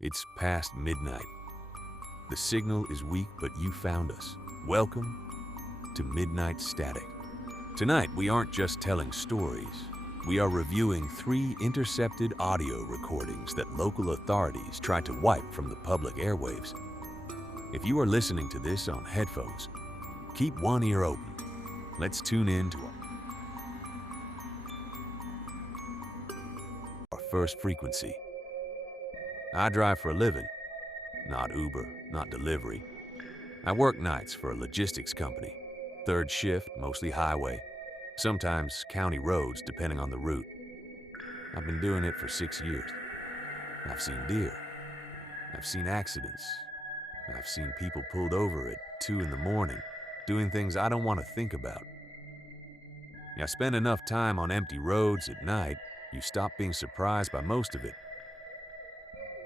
It's past midnight. The signal is weak, but you found us. Welcome to Midnight Static. Tonight, we aren't just telling stories. We are reviewing 3 intercepted audio recordings that local authorities tried to wipe from the public airwaves. If you are listening to this on headphones, keep one ear open. Let's tune in to our first frequency. I drive for a living, not Uber, not delivery. I work nights for a logistics company, third shift, mostly highway, sometimes county roads depending on the route. I've been doing it for 6 years. I've seen deer. I've seen accidents. I've seen people pulled over at 2 in the morning, doing things I don't want to think about. I spend enough time on empty roads at night, you stop being surprised by most of it.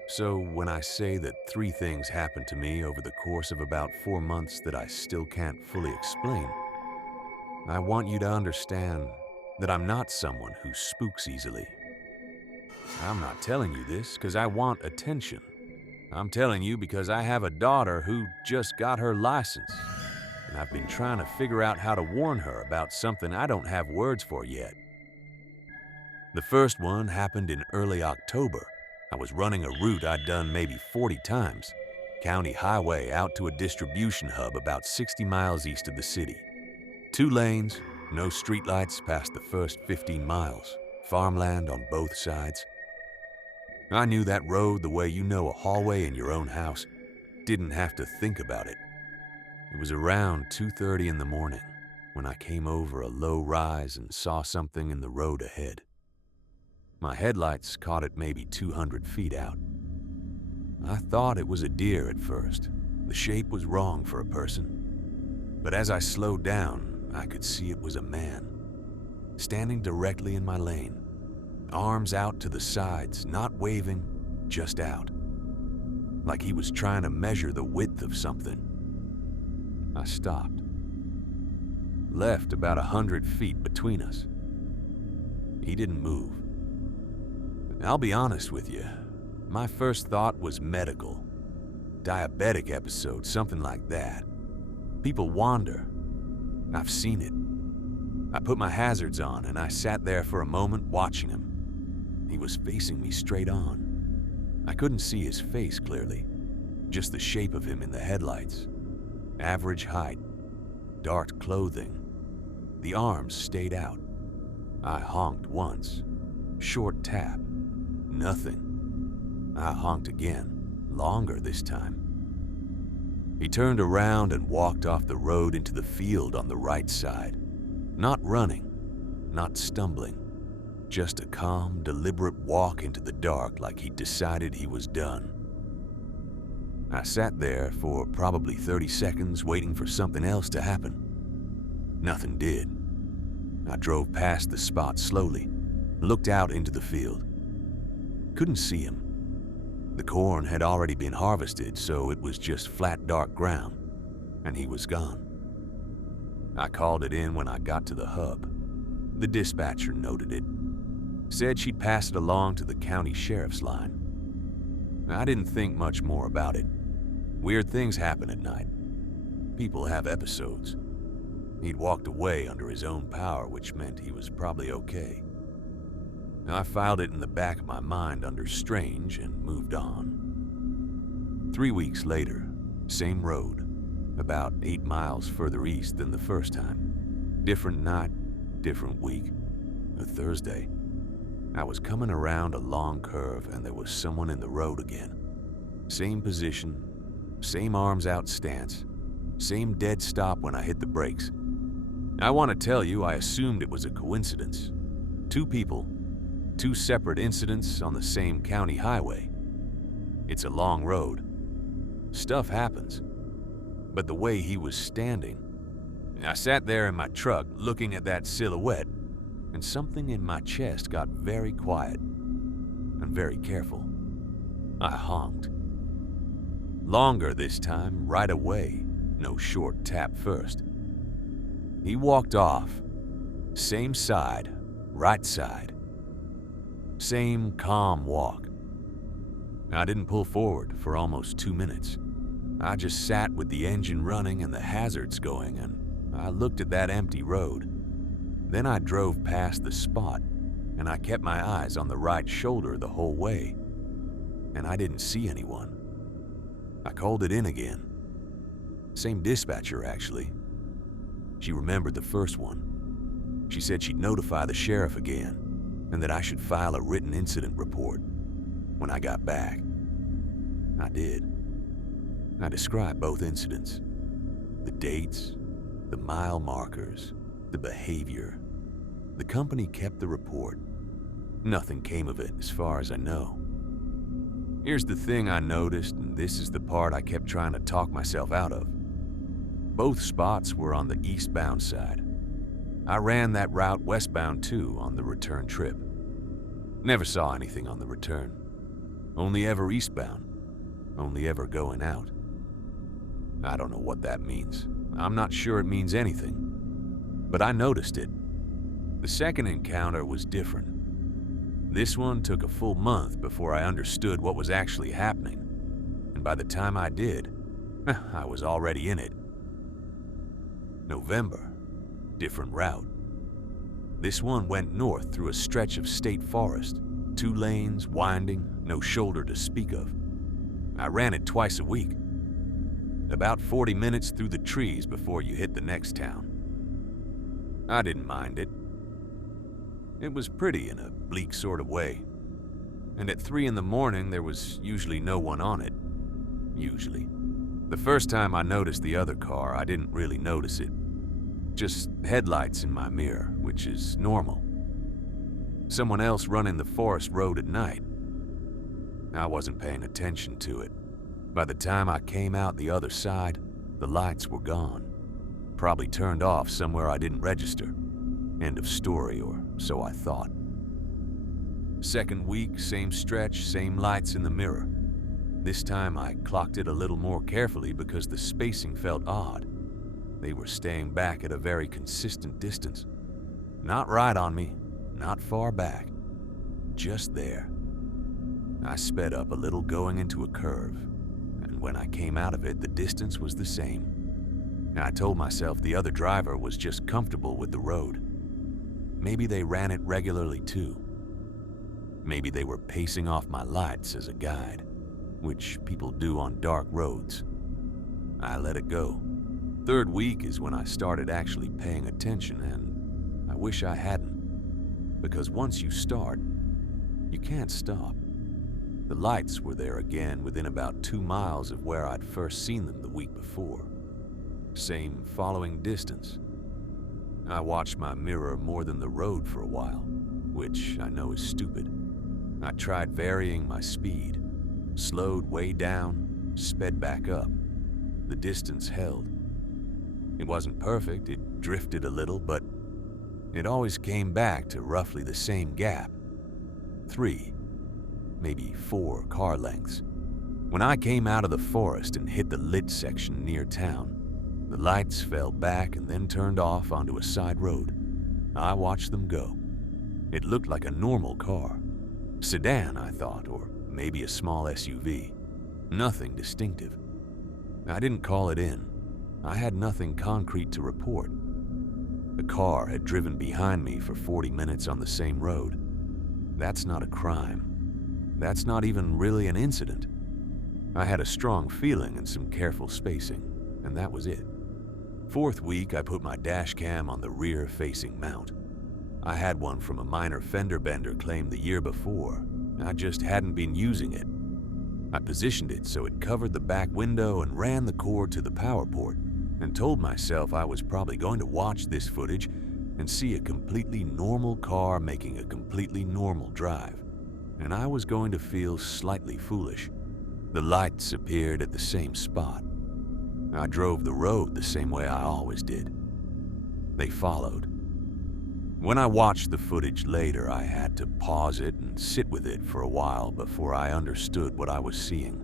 So when I say that 3 things happened to me over the course of about 4 months that I still can't fully explain, I want you to understand that I'm not someone who spooks easily. I'm not telling you this because I want attention. I'm telling you because I have a daughter who just got her license, and I've been trying to figure out how to warn her about something I don't have words for yet. The first one happened in early October. I was running a route I'd done maybe 40 times, county highway out to a distribution hub about 60 miles east of the city. 2 lanes, no streetlights past the first 15 miles, farmland on both sides. I knew that road the way you know a hallway in your own house, didn't have to think about it. It was around 2:30 in the morning when I came over a low rise and saw something in the road ahead. My headlights caught it maybe 200 feet out. I thought it was a deer at first. The shape was wrong for a person. But as I slowed down, I could see it was a man, standing directly in my lane, arms out to the sides, not waving, just out, like he was trying to measure the width of something. I stopped. Left about 100 feet between us. He didn't move. I'll be honest with you, my first thought was medical. Diabetic episode, something like that. People wander. I've seen it. I put my hazards on and I sat there for a moment watching him. He was facing me straight on. I couldn't see his face clearly, just the shape of him in the headlights. Average height, dark clothing. The arms stayed out. I honked once. Short tap. Nothing. I honked again, longer this time. He turned around and walked off the road into the field on the right side. Not running, not stumbling, just a calm, deliberate walk into the dark like he'd decided he was done. I sat there for probably 30 seconds waiting for something else to happen. Nothing did. I drove past the spot slowly, looked out into the field. Couldn't see him. The corn had already been harvested, so it was just flat, dark ground, and he was gone. I called it in when I got to the hub. The dispatcher noted it. Said she'd pass it along to the county sheriff's line. I didn't think much more about it. Weird things happen at night. People have episodes. He'd walked away under his own power, which meant he was probably okay. I filed it in the back of my mind under strange and moved on. 3 weeks later, same road, about 8 miles further east than the first time. Different night, different week, a Thursday. I was coming around a long curve and there was someone in the road again. Same position, same arms out stance, same dead stop when I hit the brakes. I want to tell you I assumed it was a coincidence. 2 people, 2 separate incidents on the same county highway. It's a long road. Stuff happens. But the way he was standing, I sat there in my truck looking at that silhouette, and something in my chest got very quiet and very careful. I honked. Longer this time, right away, no short tap first. He walked off, same side, right side. Same calm walk. I didn't pull forward for almost 2 minutes. I just sat with the engine running and the hazards going, and I looked at that empty road. Then I drove past the spot, and I kept my eyes on the right shoulder the whole way, and I didn't see anyone. I called it in again. Same dispatcher, actually. She remembered the first one. She said she'd notify the sheriff again, and that I should file a written incident report when I got back. I did. I described both incidents. The dates, the mile markers, the behavior. The company kept the report. Nothing came of it as far as I know. Here's the thing I noticed, and this is the part I kept trying to talk myself out of. Both spots were on the eastbound side. I ran that route westbound too on the return trip. Never saw anything on the return. Only ever eastbound. Only ever going out. I don't know what that means. I'm not sure it means anything. But I noticed it. The second encounter was different. This one took a full month before I understood what was actually happening. And by the time I did, I was already in it. November. Different route. This one went north through a stretch of state forest. 2 lanes, winding, no shoulder to speak of. I ran it twice a week. About 40 minutes through the trees before you hit the next town. I didn't mind it. It was pretty in a bleak sort of way. And at 3 in the morning, there was usually no one on it. Usually. The first time I noticed the other car, I didn't really notice it. Just headlights in my mirror, which is normal. Someone else running the forest road at night. I wasn't paying attention to it. By the time I came out the other side, the lights were gone. Probably turned off somewhere I didn't register. End of story, or so I thought. Second week, same stretch, same lights in the mirror. This time I clocked it a little more carefully because the spacing felt odd. They were staying back at a very consistent distance. Not right on me, not far back. Just there. I sped up a little going into a curve, and when I came out of it, the distance was the same. I told myself the other driver was just comfortable with the road. Maybe they ran it regularly too. Maybe they were pacing off my lights as a guide, which people do on dark roads. I let it go. Third week is when I started actually paying attention, and I wish I hadn't. Because once you start, you can't stop. The lights were there again within about 2 miles of where I'd first seen them the week before. Same following distance. I watched my mirror more than the road for a while, which I know is stupid. I tried varying my speed, slowed way down, sped back up. The distance held. It wasn't perfect, it drifted a little, but it always came back to roughly the same gap. 3, maybe 4 car lengths. When I came out of the forest and hit the lit section near town, the lights fell back and then turned off onto a side road. I watched them go. It looked like a normal car. Sedan, I thought, or maybe a small SUV. Nothing distinctive. I didn't call it in. I had nothing concrete to report. The car had driven behind me for 40 minutes on the same road. That's not a crime. That's not even really an incident. I had a strong feeling and some careful spacing, and that was it. Fourth week, I put my dash cam on the rear-facing mount. I had one from a minor fender bender claim the year before. I just hadn't been using it. I positioned it so it covered the back window and ran the cord to the power port, and told myself I was probably going to watch this footage and see a completely normal car making a completely normal drive. And I was going to feel slightly foolish. The lights appeared at the same spot. I drove the road the same way I always did. They followed. When I watched the footage later, I had to pause it and sit with it for a while before I understood what I was seeing.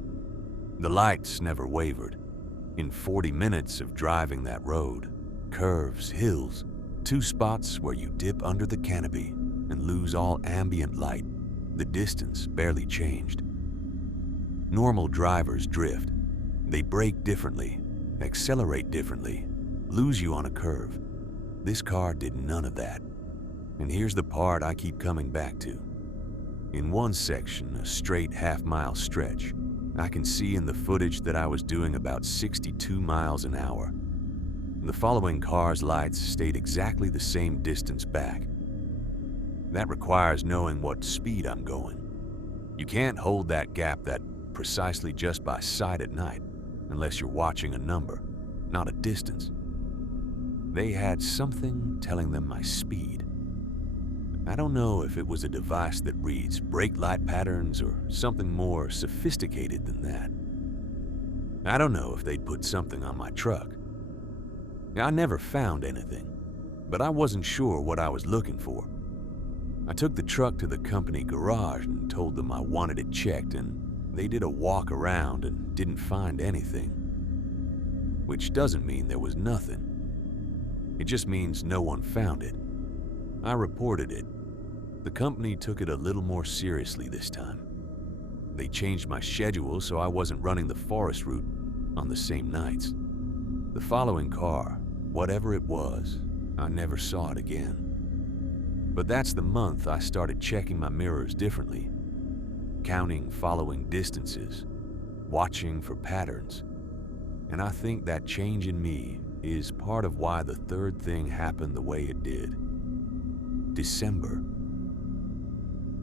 The lights never wavered. In 40 minutes of driving that road, curves, hills, 2 spots where you dip under the canopy and lose all ambient light, the distance barely changed. Normal drivers drift. They brake differently, accelerate differently, lose you on a curve. This car did none of that. And here's the part I keep coming back to. In one section, a straight half-mile stretch, I can see in the footage that I was doing about 62 miles an hour. The following car's lights stayed exactly the same distance back. That requires knowing what speed I'm going. You can't hold that gap that precisely just by sight at night, unless you're watching a number, not a distance. They had something telling them my speed. I don't know if it was a device that reads brake light patterns or something more sophisticated than that. I don't know if they'd put something on my truck. I never found anything, but I wasn't sure what I was looking for. I took the truck to the company garage and told them I wanted it checked, and they did a walk around and didn't find anything. Which doesn't mean there was nothing. It just means no one found it. I reported it. The company took it a little more seriously this time. They changed my schedule so I wasn't running the forest route on the same nights. The following car, whatever it was, I never saw it again. But that's the month I started checking my mirrors differently, counting following distances, watching for patterns. And I think that change in me is part of why the third thing happened the way it did. December.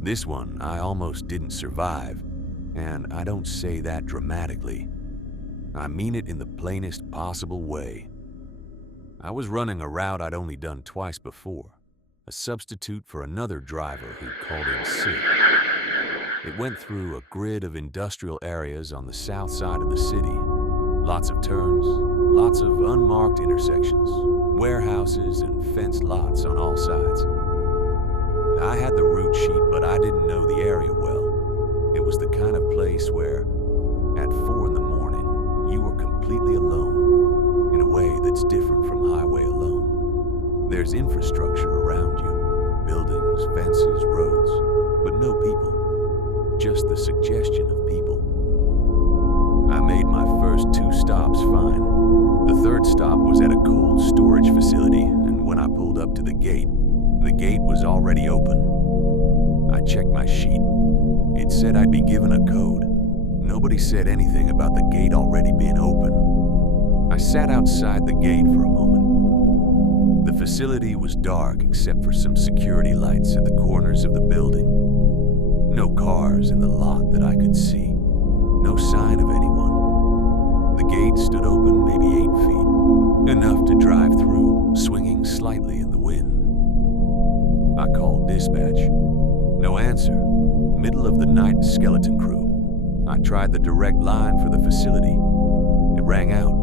This one I almost didn't survive, and I don't say that dramatically. I mean it in the plainest possible way. I was running a route I'd only done twice before, a substitute for another driver who called in sick. It went through a grid of industrial areas on the south side of the city. Lots of turns, lots of unmarked intersections, warehouses and fenced lots on all sides. I had the route sheet, but I didn't know the area well. It was the kind of place where, at 4 in the morning, you were completely alone, in a way that's different from highway alone. There's infrastructure around you, buildings, fences, roads, but no people, just the suggestion of people. I made my first 2 stops fine. The third stop was at a cold storage facility, and when I pulled up to the gate was already open. I checked my sheet. It said I'd be given a code. Nobody said anything about the gate already being open. I sat outside the gate for a moment. The facility was dark except for some security lights at the corners of the building. No cars in the lot that I could see. No sign of anyone. The gate stood open maybe 8 feet, enough to drive through, swinging slightly in the wind. I called dispatch. No answer. Middle of the night skeleton crew. I tried the direct line for the facility. It rang out.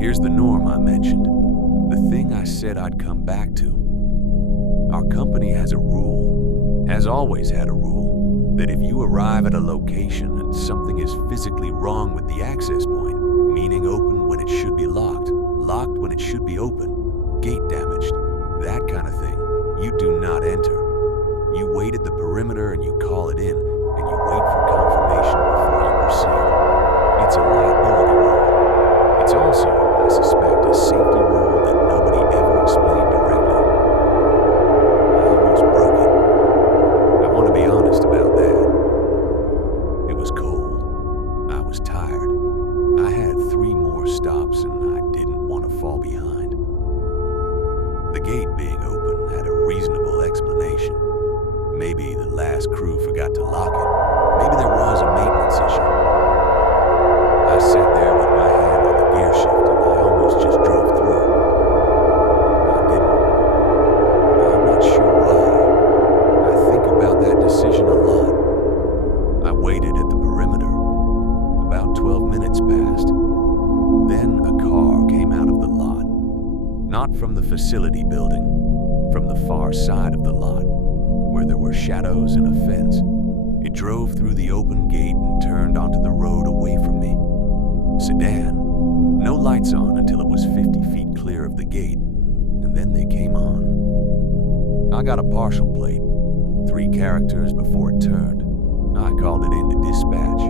Here's the norm I mentioned. The thing I said I'd come back to. Our company has a rule, has always had a rule, that if you arrive at a location and something is physically wrong with the access point, meaning open when it should be locked, locked when it should be open, gate damaged, that kind of thing, you do not enter. You wait at the perimeter and you call it in, and you wait for confirmation before you proceed. It's a liability rule. It's also, I suspect, a safety rule that nobody ever explained directly. I almost broke it. I want to be honest about that. It was cold. I was tired. I had 3 more stops and I didn't want to fall behind. The gate being open had a reasonable explanation. Maybe the last crew forgot to lock it. Maybe there was a maintenance issue. I sat there with my hand on the gear shift and I almost just drove through. I didn't. I'm not sure why. I think about that decision a lot. I waited at the perimeter. About 12 minutes passed. Then a car came out of the lot. Not from the facility building, from the far side of the lot, where there were shadows and a fence. It drove through the open gate and turned onto the road away from me. Sedan. No lights on until it was 50 feet clear of the gate, and then they came on. I got a partial plate, 3 characters before it turned. I called it into dispatch,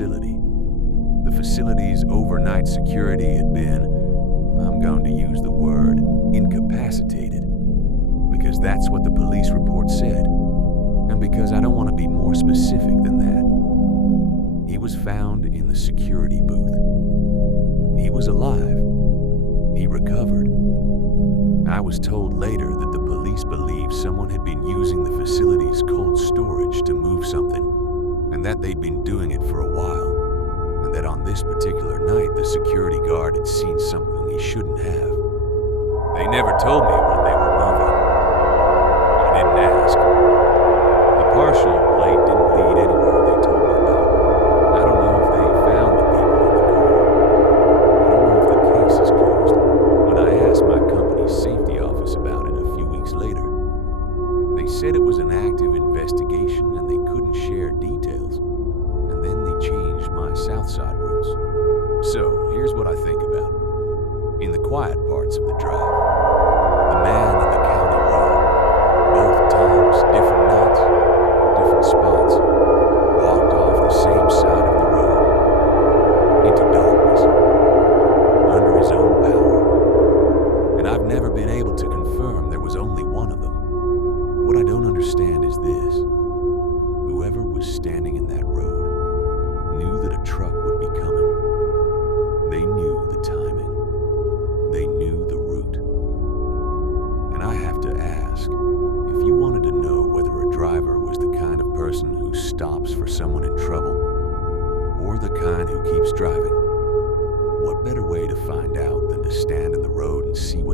facility. The facility's overnight security had been, I'm going to use the word, incapacitated, because that's what the police report said, and because I don't want to be more specific than that. He was found in the security booth. He was alive. He recovered. I was told later that the police believed someone had been using the facility's cold storage to move something, and that they'd been doing it for a while, and that on this particular night the security guard had seen something he shouldn't have. They never told me what they were moving. I didn't ask. The partial plate didn't lead anywhere they told me about. I don't know if they found the people in the car. I don't know if the case is closed. When I asked my company's safety office about it a few weeks later, they said it was an active investigation and they couldn't share details. And then they changed my Southside routes. So, here's what I think about. In the quiet parts of the drive, the man in the county road, both times, different nights, different spots, walked off the same side of the road, into darkness, under his own power. And I've never been able to confirm there was only one of them. What I don't understand is this. Whoever was standing in that road knew that a truck would be coming. They knew the timing. They knew the route. And I have to ask, if you wanted to know whether a driver was the kind of person who stops for someone in trouble, or the kind who keeps driving, what better way to find out than to stand in the road and see what